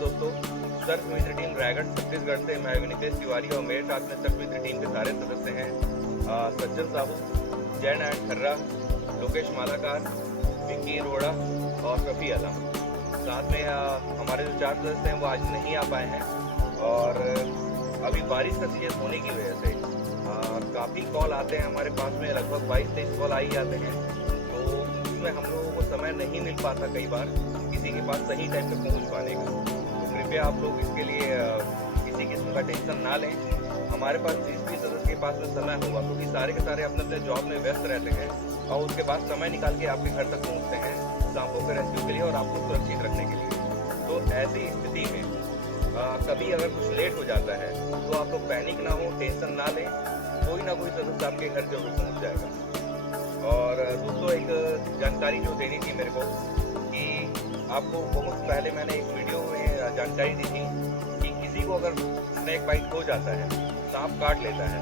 दोस्तों, सर्फ मित्र टीम रायगढ़ छत्तीसगढ़ से मैं नितेश तिवारी और मेरे साथ में सर्फ मित्र टीम के सारे सदस्य हैं सज्जन साहू, जय नारायण खर्रा, लोकेश मालाकार, विक्की अरोड़ा और शफी आलम। साथ में हमारे जो 4 सदस्य हैं वो आज नहीं आ पाए हैं और अभी बारिश का सीजन होने की वजह से काफ़ी कॉल आते हैं हमारे पास में, लगभग 22-23 कॉल आ ही जाते हैं। तो उसमें हम लोगों को समय नहीं मिल पाता कई बार किसी के पास सही टाइम पे पहुंच पाने का। कृपया आप लोग इसके लिए किसी किस्म का टेंशन ना लें। हमारे पास 30-20 सदस्य के पास में समय होगा क्योंकि सारे के सारे अपने अपने जॉब में व्यस्त रहते हैं और उसके बाद समय निकाल के आपके घर तक पहुंचते हैं सांपों के रेस्क्यू के लिए और आपको सुरक्षित रखने के लिए। तो ऐसी स्थिति में कभी अगर कुछ लेट हो जाता है तो आप लोग पैनिक ना हो, टेंशन ना लें, कोई ना कोई सदस्य आपके घर जरूर पहुँच जाएगा। और दोस्तों, एक जानकारी जो देनी थी मेरे को कि आपको बहुत पहले मैंने एक वीडियो में जानकारी दी थी कि किसी को अगर स्नेक बाइट हो जाता है, सांप काट लेता है,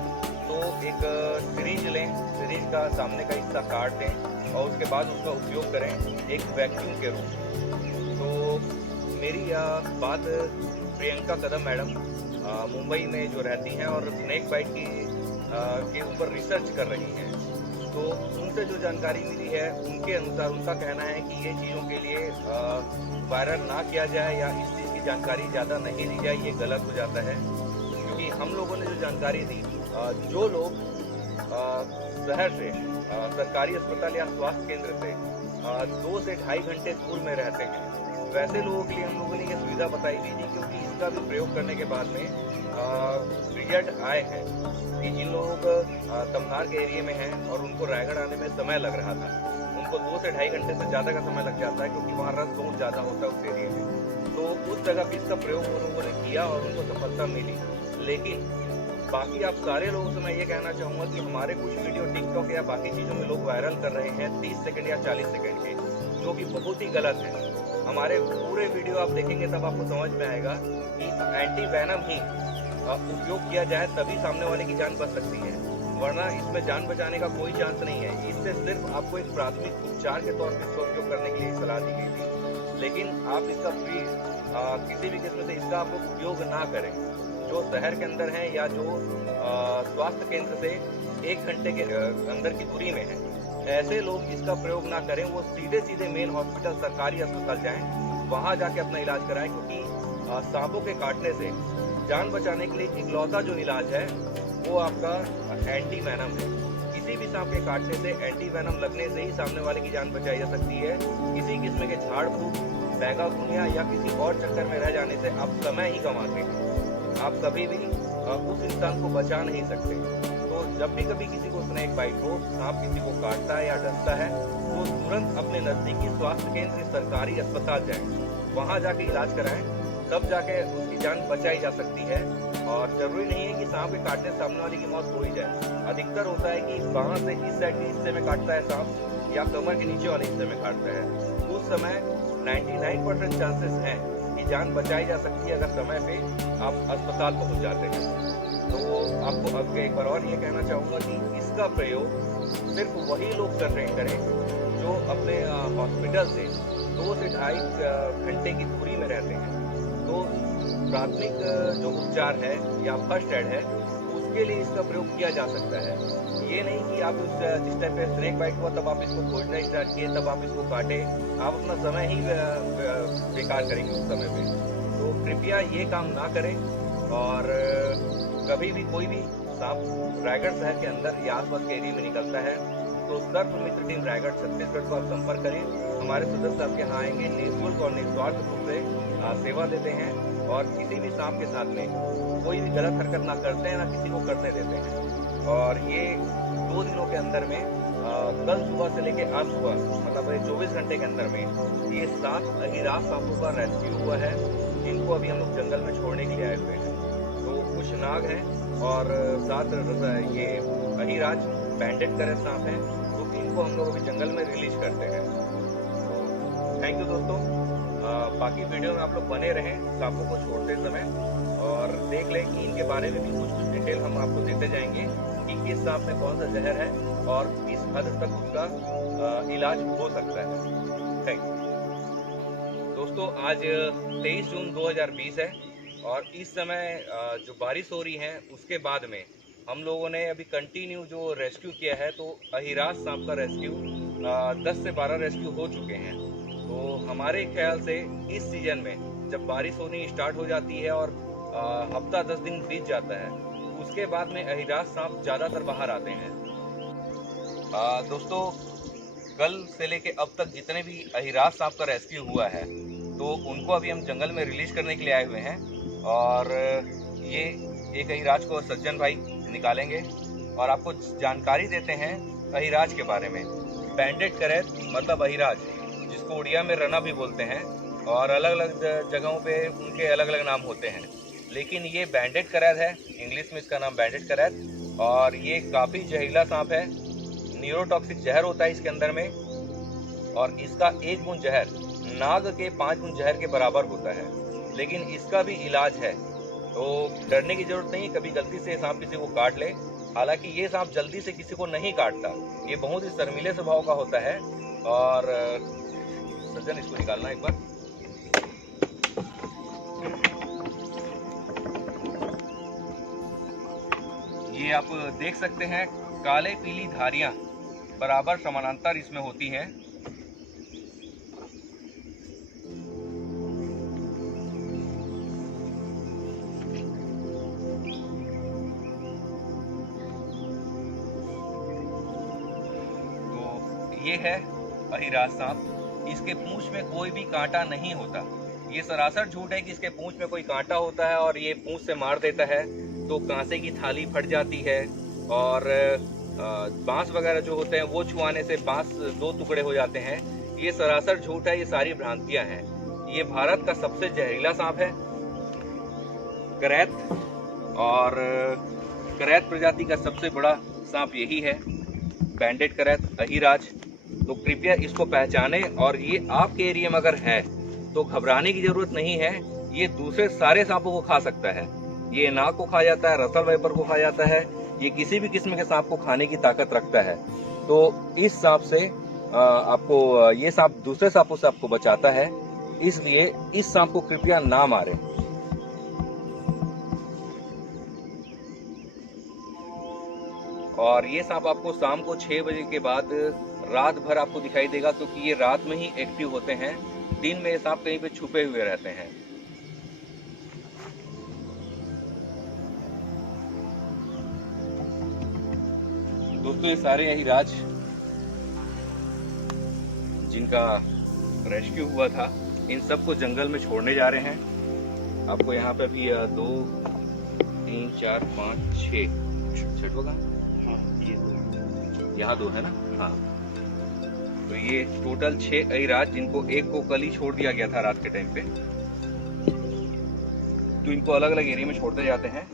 तो एक सिरिंज लें, सिरिंज का सामने का हिस्सा काट दें और उसके बाद उसका उपयोग करें एक वैक्यूम के रूप में। तो मेरी बात प्रियंका कदम मैडम मुंबई में जो रहती हैं और स्नेक बाइट के ऊपर रिसर्च कर रही हैं, तो उनसे जो जानकारी मिली है उनके अनुसार उनका कहना है कि ये चीज़ों के लिए वायरल ना किया जाए या इस चीज़ की जानकारी ज़्यादा नहीं दी जाए, ये गलत हो जाता है। क्योंकि हम लोगों ने जो जानकारी दी, जो लोग शहर से सरकारी अस्पताल या स्वास्थ्य केंद्र से 2 से ढाई घंटे दूर में रहते हैं, वैसे लोगों के लिए हम लोगों ने ये सुविधा बताई दी थी क्योंकि इसका भी प्रयोग करने के बाद में रिजल्ट आए हैं कि जिन लोग तमनार के एरिया में हैं और उनको रायगढ़ आने में समय लग रहा था, उनको 2 से ढाई घंटे से ज़्यादा का समय लग जाता है क्योंकि वहाँ रस बहुत ज़्यादा होता है उस एरिया में। तो उस जगह भी इसका प्रयोग उन लोगों ने किया और उनको सफलता मिली। लेकिन बाकी आप सारे लोगों से मैं ये कहना चाहूँगा कि हमारे कुछ वीडियो टिकटॉक या बाकी चीज़ों में लोग वायरल कर रहे हैं 30 सेकेंड या 40 सेकेंड के, जो कि बहुत ही गलत है। हमारे पूरे वीडियो आप देखेंगे तब आपको समझ में आएगा कि एंटी वैनम ही उपयोग किया जाए तभी सामने वाले की जान बच सकती है, वरना इसमें जान बचाने का कोई चांस नहीं है। इससे सिर्फ आपको एक प्राथमिक उपचार के तौर पर इसका उपयोग करने के लिए सलाह दी गई थी, लेकिन आप इसका किसी भी किस्म से इसका आप लोग उपयोग ना करें। जो शहर के अंदर हैं या जो स्वास्थ्य केंद्र से 1 घंटे के अंदर की दूरी में है, ऐसे लोग इसका प्रयोग ना करें। वो सीधे मेन हॉस्पिटल सरकारी अस्पताल जाएं, वहाँ जाके अपना इलाज कराएं, क्योंकि सांपों के काटने से जान बचाने के लिए इकलौता जो इलाज है वो आपका एंटी वैनम है। किसी भी सांप के काटने से, एंटी वैनम लगने से ही सामने वाले की जान बचाई जा सकती है। किसी किस्म के झाड़ फूक, बैगा खुनिया या किसी और चक्कर में रह जाने से आप समय ही गंवाते हैं, आप कभी भी उस इंसान को बचा नहीं सकते। तो जब भी कभी किसी को स्नेक बाइट हो, सांप किसी को काटता है या डसता है, तो तुरंत अपने नज़दीकी स्वास्थ्य केंद्र सरकारी अस्पताल जाएं, वहाँ जाके इलाज कराएं, तब जाके उसकी जान बचाई जा सकती है। और जरूरी नहीं है कि सांप के काटने से सामने वाले की मौत हो ही जाए। अधिकतर होता है कि बाहर से इस साइड के हिस्से में काटता है सांप या कमर के नीचे वाले हिस्से में काटता है, उस समय 99% चांसेस हैं कि जान बचाई जा सकती है अगर समय पे आप अस्पताल पहुंच जाते हैं। तो आपको अब एक बार और ये कहना चाहूँगा कि इसका प्रयोग सिर्फ वही लोग करें जो अपने हॉस्पिटल से 2 से ढाई घंटे की दूरी में रहते हैं। तो प्राथमिक जो उपचार है या फर्स्ट एड है उसके लिए इसका प्रयोग किया जा सकता है। ये नहीं कि आप जिस टाइम पे स्नेक बाइट हुआ तब आप इसको खोजना स्टार्ट किए, तब आप इसको काटे, आप अपना समय ही बेकार करेंगे उस समय पे। तो कृपया ये काम ना करें। और कभी भी कोई भी सांप रायगढ़ शहर के अंदर या आसपास के एरिया में निकलता है तो सर्प मित्र टीम रायगढ़ छत्तीसगढ़ को आप संपर्क करें। हमारे सदस्य आपके यहाँ आएंगे, निःशुल्क और निस्वार्थ रूप से सेवा देते हैं और किसी भी सांप के साथ में कोई भी गलत हरकत ना करते हैं, ना किसी को करने देते हैं। और ये 2 दिनों के अंदर में कल सुबह से लेकर आज सुबह, मतलब 24 घंटे के अंदर में ये 7 अहिराज सांपों का रेस्क्यू हुआ है, जिनको अभी हम लोग जंगल में छोड़ने के लिए आए हुए हैं। तो कुछ नाग हैं और 7 ये अहिराज बैंडेड करैत सांप हैं, तो इनको हम लोग अभी जंगल में रिलीज करते हैं। थैंक यू दोस्तों। बाकी वीडियो में आप लोग बने रहें सांपों को छोड़ते समय, और देख लें कि इनके बारे में भी कुछ डिटेल हम आपको देते जाएंगे कि किस सांप में कौन सा जहर है और किस हद तक उसका इलाज हो सकता है। थैंक यू दोस्तों। आज 23 जून 2020 है और इस समय जो बारिश हो रही है उसके बाद में हम लोगों ने अभी कंटिन्यू जो रेस्क्यू किया है, तो अहिराज सांप का रेस्क्यू 10 से 12 रेस्क्यू हो चुके हैं। तो हमारे ख्याल से इस सीजन में जब बारिश होनी स्टार्ट हो जाती है और हफ्ता 10 दिन बीत जाता है, उसके बाद में अहिराज सांप ज़्यादातर बाहर आते हैं। दोस्तों, कल से लेके अब तक जितने भी अहिराज सांप का रेस्क्यू हुआ है, तो उनको अभी हम जंगल में रिलीज करने के लिए आए हुए हैं। और ये एक अहिराज को सज्जन भाई निकालेंगे और आपको जानकारी देते हैं अहिराज के बारे में। बैंडेड करैत मतलब अहिराज, जिसको उड़िया में रना भी बोलते हैं, और अलग अलग जगहों पे उनके अलग अलग नाम होते हैं, लेकिन ये बैंडेड करैत है, इंग्लिश में इसका नाम बैंडेड करैत। और ये काफ़ी जहरीला सांप है, न्यूरोटॉक्सिक जहर होता है इसके अंदर में, और इसका 1 बूंद जहर नाग के 5 बूंद जहर के बराबर होता है। लेकिन इसका भी इलाज है, तो डरने की जरूरत नहीं। कभी गलती से सांप किसी को काट ले, हालांकि ये सांप जल्दी से किसी को नहीं काटता, ये बहुत ही शर्मीले स्वभाव का होता है। और सज्जन, इसको निकालना एक बार। ये आप देख सकते हैं, काले पीली धारियां बराबर समानांतर इसमें होती हैं। ये है अहिराज सांप। इसके पूंछ में कोई भी कांटा नहीं होता। ये सरासर झूठ है कि इसके पूंछ में कोई कांटा होता है और ये पूंछ से मार देता है तो कांसे की थाली फट जाती है, और बांस वगैरह जो होते हैं वो छुआने से बांस 2 टुकड़े हो जाते हैं। ये सरासर झूठ है, ये सारी भ्रांतियां हैं। ये भारत का सबसे जहरीला सांप है, करैत, और करैत प्रजाति का सबसे बड़ा सांप यही है, बैंडेड करैत अहिराज। तो कृपया इसको पहचानें, और ये आपके एरिया में अगर है तो घबराने की जरूरत नहीं है। ये दूसरे सारे सांपों को खा सकता है। ये नाग को खा जाता है, रसल वाइपर को खा जाता है, ये किसी भी किस्म के सांप को खाने की ताकत रखता है। तो इस सांप से आपको, ये सांप दूसरे सांपों से आपको बचाता है, इसलिए इस सांप को कृपया ना मारें। और ये सांप आपको शाम को 6 बजे के बाद रात भर आपको दिखाई देगा, क्योंकि ये रात में ही एक्टिव होते हैं। दिन में ये सांप कहीं पे छुपे हुए रहते हैं। दोस्तों, ये सारे अहिराज जिनका रेस्क्यू हुआ था, इन सबको जंगल में छोड़ने जा रहे हैं। आपको यहाँ पे भी 2 3 4 5 6 छठवा का, यहाँ 2 है ना। हाँ, तो ये टोटल 6 अहिराज, जिनको एक को कल ही छोड़ दिया गया था रात के टाइम पे। तो इनको अलग अलग एरिया में छोड़ते जाते हैं।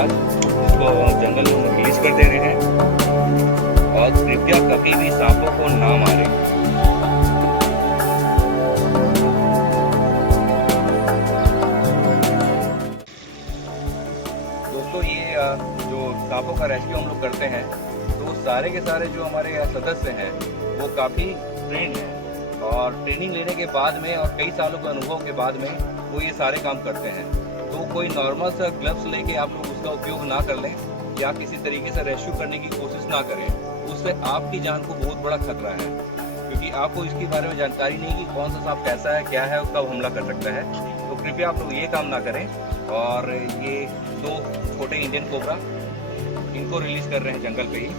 बाद इसको जंगल में रिलीज कर दे रहे हैं। और कृपया कभी भी सांपों को ना मारें। दोस्तों ये जो सांपों का रेस्क्यू हम लोग करते हैं तो सारे के सारे जो हमारे सदस्य हैं वो काफ़ी ट्रेंड हैं और ट्रेनिंग लेने के बाद में और कई सालों के अनुभव के बाद में वो ये सारे काम करते हैं। तो कोई नॉर्मल सा ग्लव्स लेके आप लोग उसका उपयोग ना कर लें या किसी तरीके से रेस्क्यू करने की कोशिश ना करें, उससे आपकी जान को बहुत बड़ा खतरा है, क्योंकि आपको इसके बारे में जानकारी नहीं कि कौन सा सांप कैसा है, क्या है, कब हमला कर सकता है। तो कृपया आप लोग ये काम ना करें। और ये 2 छोटे इंडियन कोबरा, इनको रिलीज कर रहे हैं जंगल पे ही।